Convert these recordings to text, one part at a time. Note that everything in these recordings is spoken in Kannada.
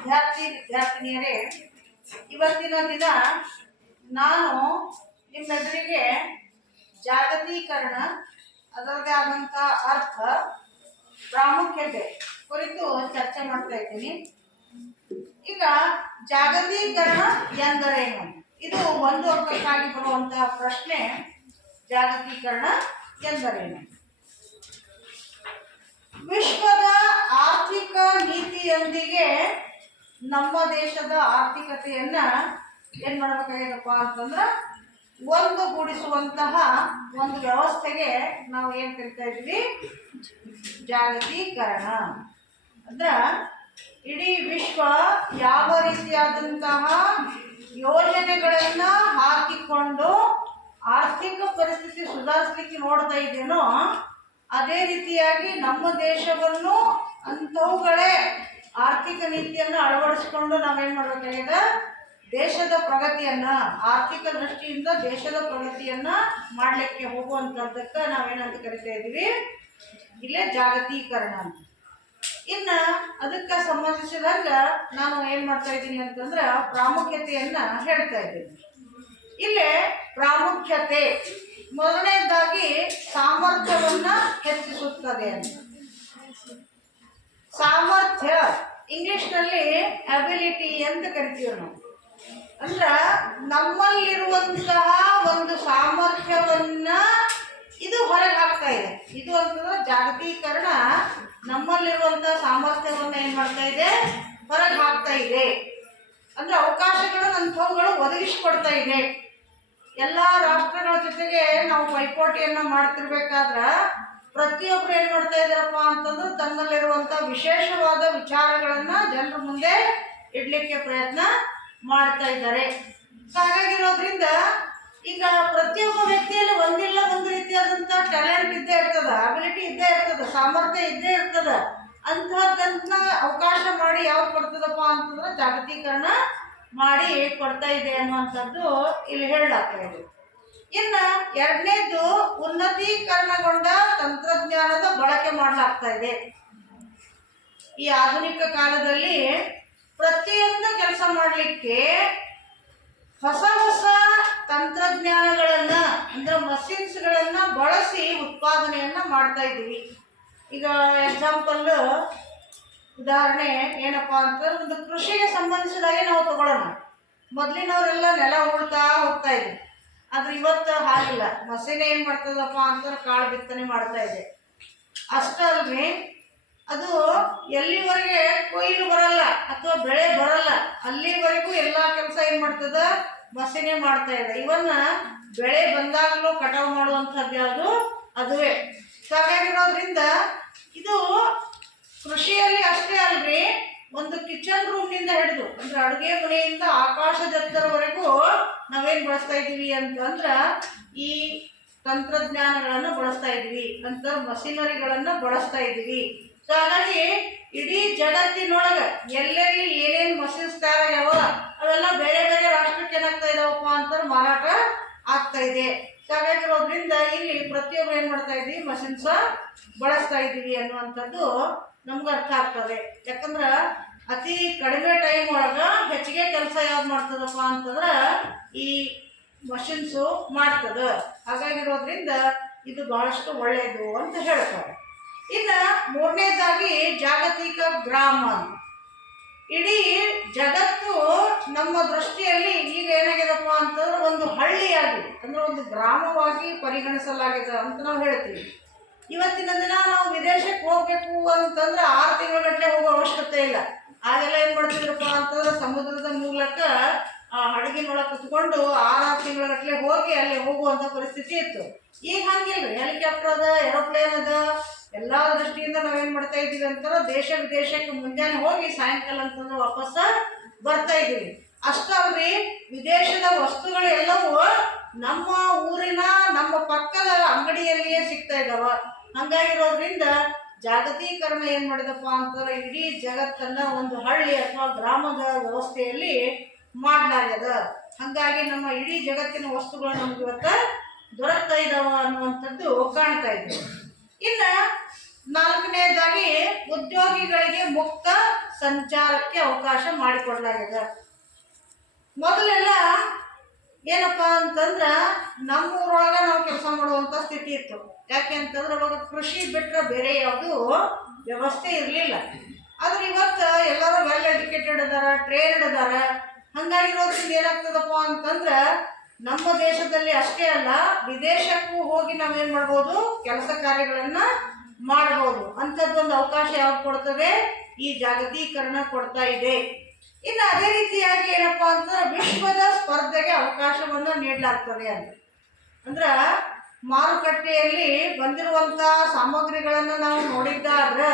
ವಿದ್ಯಾರ್ಥಿನಿಯರೇ, ಇವತ್ತಿನ ದಿನ ನಾನು ನಿಮ್ಮೆದುರಿಗೆ ಜಾಗತೀಕರಣ, ಅದರದೇ ಆದಂಥ ಅರ್ಥ, ಪ್ರಾಮುಖ್ಯತೆ ಕುರಿತು ಚರ್ಚೆ ಮಾಡ್ತಾ ಇದ್ದೀನಿ. ಈಗ ಜಾಗತೀಕರಣ ಎಂದರೇನು? ಇದು ಒಂದು ಅಂಕಕ್ಕಾಗಿ ಬರುವಂತಹ ಪ್ರಶ್ನೆ. ಜಾಗತೀಕರಣ ಎಂದರೇನು? ವಿಶ್ವದ ಆರ್ಥಿಕ ನೀತಿಯೊಂದಿಗೆ ನಮ್ಮ ದೇಶದ ಆರ್ಥಿಕತೆಯನ್ನ ಏನ್ ಮಾಡಬೇಕಾಗಿದಪ್ಪ ಅಂತಂದ್ರೆ ಒಂದುಗೂಡಿಸುವಂತಹ ಒಂದು ವ್ಯವಸ್ಥೆಗೆ ನಾವು ಏನ್ ಕರಿತಾ ಇದ್ವಿ? ಜಾಗತೀಕರಣ. ಅಂದ್ರ ಇಡೀ ವಿಶ್ವ ಯಾವ ರೀತಿಯಾದಂತಹ ಯೋಜನೆಗಳನ್ನ ಹಾಕಿಕೊಂಡು ಆರ್ಥಿಕ ಪರಿಸ್ಥಿತಿ ಸುಧಾರಿಸಲಿಕ್ಕೆ ನೋಡ್ತಾ ಇದ್ದೇನೋ, ಅದೇ ರೀತಿಯಾಗಿ ನಮ್ಮ ದೇಶವನ್ನು ಅಂಥವುಗಳೇ ಆರ್ಥಿಕ ನೀತಿಯನ್ನು ಅಳವಡಿಸಿಕೊಂಡು ನಾವೇನ್ ಮಾಡಬೇಕಾಗಿದೆ? ದೇಶದ ಪ್ರಗತಿಯನ್ನ, ಆರ್ಥಿಕ ದೃಷ್ಟಿಯಿಂದ ದೇಶದ ಪ್ರಗತಿಯನ್ನ ಮಾಡಲಿಕ್ಕೆ ಹೋಗುವಂಥದ್ದಕ್ಕೆ ನಾವೇನಂತ ಕರಿತಾ ಇದ್ದೀವಿ? ಇಲ್ಲೇ ಜಾಗತೀಕರಣ ಅಂತ. ಇನ್ನು ಅದಕ್ಕೆ ಸಂಬಂಧಿಸಿದಾಗ ನಾನು ಏನು ಮಾಡ್ತಾ ಇದ್ದೀನಿ ಅಂತಂದ್ರೆ ಪ್ರಾಮುಖ್ಯತೆಯನ್ನ ಹೇಳ್ತಾ ಇದ್ದೀನಿ. ಇಲ್ಲೇ ಪ್ರಾಮುಖ್ಯತೆ ಮೊದಲನೇದಾಗಿ ಸಾಮರ್ಥ್ಯವನ್ನ ಹೆಚ್ಚಿಸುತ್ತದೆ ಅಂತ. ಸಾಮರ್ಥ್ಯ ಇಂಗ್ಲಿಷ್ನಲ್ಲಿ ಅಬಿಲಿಟಿ ಅಂತ ಕರಿತೀವಿ ನಾವು. ಅಂದ್ರ ನಮ್ಮಲ್ಲಿರುವಂತಹ ಒಂದು ಸಾಮರ್ಥ್ಯವನ್ನ ಇದು ಹೊರಗೆ ಹಾಕ್ತಾ ಇದೆ. ಇದು ಅಂತಂದ್ರೆ ಜಾಗತೀಕರಣ ನಮ್ಮಲ್ಲಿರುವಂತಹ ಸಾಮರ್ಥ್ಯವನ್ನ ಏನ್ ಮಾಡ್ತಾ ಇದೆ? ಹೊರಗೆ ಹಾಕ್ತಾ ಇದೆ. ಅಂದ್ರೆ ಅವಕಾಶಗಳು ಅಂಥವುಗಳು ಒದಗಿಸಿಕೊಡ್ತಾ ಇದೆ. ಎಲ್ಲಾ ರಾಷ್ಟ್ರಗಳ ಜೊತೆಗೆ ನಾವು ಪೈಪೋಟಿಯನ್ನ ಮಾಡ್ತಿರ್ಬೇಕಾದ್ರ ಪ್ರತಿಯೊಬ್ರು ಏನ್ ಮಾಡ್ತಾ ಇದಾರಪ್ಪ ಅಂತಂದ್ರೆ ತನ್ನಲ್ಲಿರುವಂತಹ ವಿಶೇಷವಾದ ವಿಚಾರಗಳನ್ನ ಜನರ ಮುಂದೆ ಇಡ್ಲಿಕ್ಕೆ ಪ್ರಯತ್ನ ಮಾಡ್ತಾ ಇದ್ದಾರೆ. ಹಾಗಾಗಿರೋದ್ರಿಂದ ಈಗ ಪ್ರತಿಯೊಬ್ಬ ವ್ಯಕ್ತಿಯಲ್ಲಿ ಒಂದಿಲ್ಲ ಒಂದು ರೀತಿಯಾದಂಥ ಟ್ಯಾಲೆಂಟ್ ಇದ್ದೇ ಇರ್ತದ, ಅಬಿಲಿಟಿ ಇದ್ದೇ ಇರ್ತದ, ಸಾಮರ್ಥ್ಯ ಇದ್ದೇ ಇರ್ತದ. ಅಂತಹದ್ದನ್ನ ಅವಕಾಶ ಮಾಡಿ ಯಾವ್ದು ಕೊಡ್ತದಪ್ಪ ಅಂತಂದ್ರೆ ಜಾಗತೀಕರಣ ಮಾಡಿ ಕೊಡ್ತಾ ಇದೆ ಅನ್ನುವಂಥದ್ದು ಇಲ್ಲಿ ಹೇಳಲಾಗ್ತಾ ಇದೆ. ಇನ್ನ ಎರಡನೇದು ಉನ್ನತೀಕರಣಗೊಂಡ ತಂತ್ರಜ್ಞಾನದ ಬಳಕೆ ಮಾಡಲಾಗ್ತಾ ಇದೆ. ಈ ಆಧುನಿಕ ಕಾಲದಲ್ಲಿ ಪ್ರತಿಯೊಂದು ಕೆಲಸ ಮಾಡಲಿಕ್ಕೆ ಹೊಸ ಹೊಸ ತಂತ್ರಜ್ಞಾನಗಳನ್ನ ಅಂದ್ರೆ ಮಷಿನ್ಸ್ಗಳನ್ನ ಬಳಸಿ ಉತ್ಪಾದನೆಯನ್ನ ಮಾಡ್ತಾ ಇದ್ದೀವಿ. ಈಗ ಎಕ್ಸಾಂಪಲ್ ಉದಾಹರಣೆ ಏನಪ್ಪಾ ಅಂತಂದ್ರೆ ಒಂದು ಕೃಷಿಗೆ ಸಂಬಂಧಿಸಿದಾಗೆ ನಾವು ತಗೊಳ್ಳೋಣ. ಮೊದಲಿನವರೆಲ್ಲ ನೆಲ ಉಳ್ತಾ ಹೋಗ್ತಾ ಇದ್ವಿ, ಆದ್ರೆ ಇವತ್ತು ಹಾಗಿಲ್ಲ. ಮಷೀನ್ ಏನ್ ಮಾಡ್ತದಪ್ಪ ಅಂತಂದ್ರೆ ಕಾಳು ಬಿತ್ತನೆ ಮಾಡ್ತಾ ಇದೆ. ಅಷ್ಟಲ್ರಿ, ಅದು ಎಲ್ಲಿವರೆಗೆ ಕೊಯ್ಲು ಬರಲ್ಲ ಅಥವಾ ಬೆಳೆ ಬರಲ್ಲ ಅಲ್ಲಿವರೆಗೂ ಎಲ್ಲಾ ಕೆಲಸ ಏನ್ ಮಾಡ್ತದ? ಮಷೀನೇ ಮಾಡ್ತಾ ಇದೆ. ಇವನ್ನ ಬೆಳೆ ಬಂದಾಗಲೂ ಕಟಾವು ಮಾಡುವಂಥದ್ದು ಯಾವುದು? ಅದುವೇ. ಹಾಗಾಗಿರೋದ್ರಿಂದ ಇದು ಕೃಷಿಯಲ್ಲಿ ಅಷ್ಟೇ ಅಲ್ರಿ, ಒಂದು ಕಿಚನ್ ರೂಮ್ ನಿಂದ ಹಿಡಿದು ಅಂದ್ರೆ ಅಡುಗೆ ಮನೆಯಿಂದ ಆಕಾಶದೆತ್ತರವರೆಗೂ ನಾವೇನ್ ಬಳಸ್ತಾ ಇದ್ದೀವಿ ಅಂತಂದ್ರ ಈ ತಂತ್ರಜ್ಞಾನಗಳನ್ನ ಬಳಸ್ತಾ ಇದ್ವಿ ಅಂತ, ಮಷಿನರಿಗಳನ್ನ ಬಳಸ್ತಾ ಇದ್ವಿ. ಹಾಗಾಗಿ ಇಡೀ ಜಗತ್ತಿನೊಳಗ ಎಲ್ಲೆಲ್ಲಿ ಏನೇನು ಮಷಿನ್ಸ್ ತಯಾರಾಗ್ಯಾವ ಅವೆಲ್ಲ ಬೇರೆ ಬೇರೆ ರಾಷ್ಟ್ರಕ್ಕೆ ಏನಾಗ್ತಾ ಇದಾವಪ್ಪ ಅಂತ ಮಾರಾಟ ಆಗ್ತಾ ಇದೆ. ಹಾಗಾಗಿರೋದ್ರಿಂದ ಇಲ್ಲಿ ಪ್ರತಿಯೊಬ್ಬರು ಏನ್ ಮಾಡ್ತಾ ಇದ್ವಿ? ಮಷಿನ್ಸ್ ಬಳಸ್ತಾ ಇದ್ದೀವಿ ಅನ್ನುವಂಥದ್ದು ನಮ್ಗೆ ಅರ್ಥ ಆಗ್ತದೆ. ಯಾಕಂದ್ರ ಅತಿ ಕಡಿಮೆ ಟೈಮ್ ಒಳಗ ಹೆಚ್ಚಿಗೆ ಕೆಲಸ ಯಾವ್ದು ಮಾಡ್ತದಪ್ಪ ಅಂತಂದ್ರ ಈ ಮಷಿನ್ಸು ಮಾಡ್ತದ. ಹಾಗಾಗಿರೋದ್ರಿಂದ ಇದು ಬಹಳಷ್ಟು ಒಳ್ಳೆಯದು ಅಂತ ಹೇಳ್ತಾರೆ. ಇನ್ನು ಮೂರನೇದಾಗಿ ಜಾಗತಿಕ ಗ್ರಾಮ. ಇಡೀ ಜಗತ್ತು ನಮ್ಮ ದೃಷ್ಟಿಯಲ್ಲಿ ಈಗ ಏನಾಗಿದಪ್ಪ ಅಂತಂದ್ರೆ ಒಂದು ಹಳ್ಳಿಯಾಗಿ ಅಂದ್ರೆ ಒಂದು ಗ್ರಾಮವಾಗಿ ಪರಿಗಣಿಸಲಾಗಿದೆ ಅಂತ ನಾವು ಹೇಳ್ತೀವಿ. ಇವತ್ತಿನ ದಿನ ನಾವು ವಿದೇಶಕ್ಕೆ ಹೋಗ್ಬೇಕು ಅಂತಂದ್ರೆ 6 ತಿಂಗಳ ಹೋಗೋ ಅವಶ್ಯಕತೆ ಇಲ್ಲ. ಆಗೆಲ್ಲ ಏನ್ ಮಾಡ್ತಿದ್ರಪ್ಪ ಅಂತಂದ್ರೆ ಸಮುದ್ರದ ಮೂಲಕ ಹಡಗಿನೊಳಗೆ ಕುತ್ಕೊಂಡು 6 ತಿಂಗಳ ಹೋಗಿ ಅಲ್ಲಿ ಹೋಗುವಂತ ಪರಿಸ್ಥಿತಿ ಇತ್ತು. ಈಗ ಹಂಗಿಲ್ರಿ, ಹೆಲಿಕಾಪ್ಟರ್ ಅದ, ಏರೋಪ್ಲೇನ್ ಅದ. ಎಲ್ಲಾ ದೃಷ್ಟಿಯಿಂದ ನಾವೇನ್ ಮಾಡ್ತಾ ಇದ್ದೀವಿ ಅಂತಂದ್ರೆ ದೇಶ ವಿದೇಶಕ್ಕೆ ಮುಂಜಾನೆ ಹೋಗಿ ಸಾಯಂಕಾಲ ಅಂತಂದ್ರೆ ವಾಪಸ್ ಬರ್ತಾ ಇದ್ದೀವಿ. ಅಷ್ಟಲ್ರಿ, ವಿದೇಶದ ವಸ್ತುಗಳು ಎಲ್ಲವೂ ನಮ್ಮ ಊರಿನ ನಮ್ಮ ಪಕ್ಕದ ಅಂಗಡಿಯಲ್ಲಿಯೇ ಸಿಗ್ತಾ ಇದ್ದಾವ. ಹಂಗಾಗಿರೋದ್ರಿಂದ ಜಾಗತೀಕರಣ ಏನ್ ಮಾಡಿದಪ್ಪ ಅಂತಂದ್ರೆ ಇಡೀ ಜಗತ್ತನ್ನ ಒಂದು ಹಳ್ಳಿ ಅಥವಾ ಗ್ರಾಮದ ವ್ಯವಸ್ಥೆಯಲ್ಲಿ ಮಾಡಲಾಗ್ಯದ. ಹಂಗಾಗಿ ನಮ್ಮ ಇಡೀ ಜಗತ್ತಿನ ವಸ್ತುಗಳು ನಮ್ಗೆ ಇವತ್ತ ದೊರಕ್ತಾ ಇದಾವ ಅನ್ನುವಂಥದ್ದು ಕಾಣ್ತಾ ಇದ್ದೀವಿ. ಇನ್ನು ನಾಲ್ಕನೇದಾಗಿ ಉದ್ಯೋಗಿಗಳಿಗೆ ಮುಕ್ತ ಸಂಚಾರಕ್ಕೆ ಅವಕಾಶ ಮಾಡಿಕೊಡಲಾಗಿದೆ. ಮೊದಲೆಲ್ಲ ಏನಪ್ಪಾ ಅಂತಂದ್ರ ನಮ್ಮೂರೊಳಗ ನಾವು ಕೆಲಸ ಮಾಡುವಂತ ಸ್ಥಿತಿ ಇತ್ತು. ಯಾಕೆ ಅಂತಂದ್ರೆ ಅವಾಗ ಕೃಷಿ ಬಿಟ್ಟರೆ ಬೇರೆ ಯಾವುದು ವ್ಯವಸ್ಥೆ ಇರಲಿಲ್ಲ. ಆದ್ರೆ ಇವತ್ತು ಎಲ್ಲರೂ ವೆಲ್ ಎಜುಕೇಟೆಡ್ ಅದಾರ, ಟ್ರೈನ್ಡ್ ಅದಾರ. ಹಂಗಾಗಿರೋದ್ರಿಂದ ಏನಾಗ್ತದಪ್ಪ ಅಂತಂದ್ರ ನಮ್ಮ ದೇಶದಲ್ಲಿ ಅಷ್ಟೇ ಅಲ್ಲ, ವಿದೇಶಕ್ಕೂ ಹೋಗಿ ನಾವೇನ್ ಮಾಡ್ಬೋದು, ಕೆಲಸ ಕಾರ್ಯಗಳನ್ನ ಮಾಡಬಹುದು. ಅಂಥದ್ದೊಂದು ಅವಕಾಶ ಯಾವ್ದು ಕೊಡ್ತದೆ, ಈ ಜಾಗತೀಕರಣ ಕೊಡ್ತಾ ಇದೆ. ಇನ್ನು ಅದೇ ರೀತಿಯಾಗಿ ಏನಪ್ಪಾ ಅಂತಂದ್ರೆ ವಿಶ್ವದ ಸ್ಪರ್ಧೆಗೆ ಅವಕಾಶವನ್ನು ನೀಡಲಾಗ್ತದೆ ಅಂದ್ರ ಮಾರುಕಟ್ಟೆಯಲ್ಲಿ ಬಂದಿರುವಂತಹ ಸಾಮಗ್ರಿಗಳನ್ನ ನಾವು ನೋಡಿದ್ದಾದ್ರೆ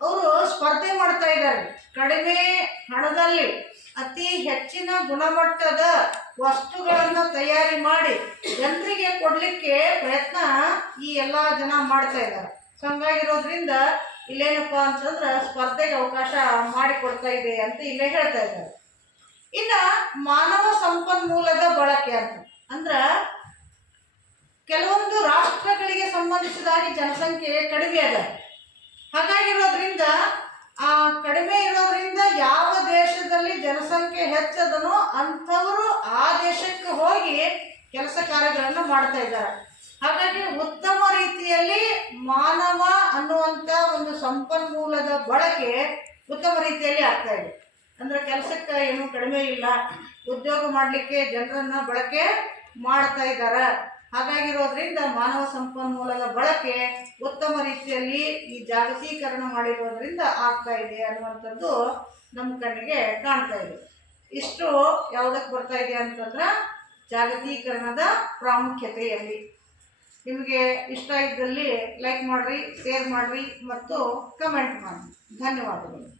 ಅವರು ಸ್ಪರ್ಧೆ ಮಾಡ್ತಾ ಇದ್ದಾರೆ. ಕಡಿಮೆ ಹಣದಲ್ಲಿ ಅತಿ ಹೆಚ್ಚಿನ ಗುಣಮಟ್ಟದ ವಸ್ತುಗಳನ್ನು ತಯಾರಿ ಮಾಡಿ ಜನರಿಗೆ ಕೊಡ್ಲಿಕ್ಕೆ ಪ್ರಯತ್ನ ಈ ಎಲ್ಲಾ ಜನ ಮಾಡ್ತಾ ಇದ್ದಾರೆ. ಸೊ ಹಂಗಾಗಿರೋದ್ರಿಂದ ಇಲ್ಲೇನಪ್ಪಾ ಅಂತಂದ್ರೆ ಸ್ಪರ್ಧೆಗೆ ಅವಕಾಶ ಮಾಡಿಕೊಡ್ತಾ ಇದೆ ಅಂತ ಇಲ್ಲೇ ಹೇಳ್ತಾ ಇದ್ದಾರೆ. ಇನ್ನ ಮಾನವ ಸಂಪನ್ಮೂಲದ ಬಳಕೆ ಅಂದ್ರ ಕೆಲವೊಂದು ರಾಷ್ಟ್ರಗಳಿಗೆ ಸಂಬಂಧಿಸಿದಾಗಿ ಜನಸಂಖ್ಯೆ ಕಡಿಮೆ ಅದ. ಹಾಗಾಗಿರೋದ್ರಿಂದ ಆ ಕಡಿಮೆ ಇರೋದ್ರಿಂದ ಯಾವ ದೇಶದಲ್ಲಿ ಜನಸಂಖ್ಯೆ ಹೆಚ್ಚದನೋ ಅಂಥವರು ಆ ದೇಶಕ್ಕೆ ಹೋಗಿ ಕೆಲಸ ಕಾರ್ಯಗಳನ್ನು ಮಾಡ್ತಾ ಇದ್ದಾರೆ. ಹಾಗಾಗಿ ಉತ್ತಮ ರೀತಿಯಲ್ಲಿ ಮಾನವ ಅನ್ನುವಂಥ ಒಂದು ಸಂಪನ್ಮೂಲದ ಬಳಕೆ ಉತ್ತಮ ರೀತಿಯಲ್ಲಿ ಆಗ್ತಾ ಇದೆ. ಅಂದ್ರೆ ಕೆಲಸಕ್ಕೆ ಏನು ಕಡಿಮೆ ಇಲ್ಲ, ಉದ್ಯೋಗ ಮಾಡಲಿಕ್ಕೆ ಜನರನ್ನ ಬಳಕೆ ಮಾಡ್ತಾ ಇದ್ದಾರೆ. ಹಾಗಾಗಿರೋದ್ರಿಂದ ಮಾನವ ಸಂಪನ್ಮೂಲದ ಬಳಕೆ ಉತ್ತಮ ರೀತಿಯಲ್ಲಿ ಈ ಜಾಗತೀಕರಣ ಮಾಡಿರೋದ್ರಿಂದ ಆಗ್ತಾ ಇದೆ ಅನ್ನುವಂಥದ್ದು ನಮ್ಮ ಕಣ್ಣಿಗೆ ಕಾಣ್ತಾ ಇದೆ. ಇಷ್ಟು ಯಾವುದಕ್ಕೆ ಬರ್ತಾ ಇದೆ ಅಂತಂದ್ರೆ ಜಾಗತೀಕರಣದ ಪ್ರಾಮುಖ್ಯತೆಯಲ್ಲಿ. ನಿಮಗೆ ಇಷ್ಟ ಇದ್ದಲ್ಲಿ ಲೈಕ್ ಮಾಡಿರಿ, ಶೇರ್ ಮಾಡಿರಿ ಮತ್ತು ಕಮೆಂಟ್ ಮಾಡಿ. ಧನ್ಯವಾದಗಳು.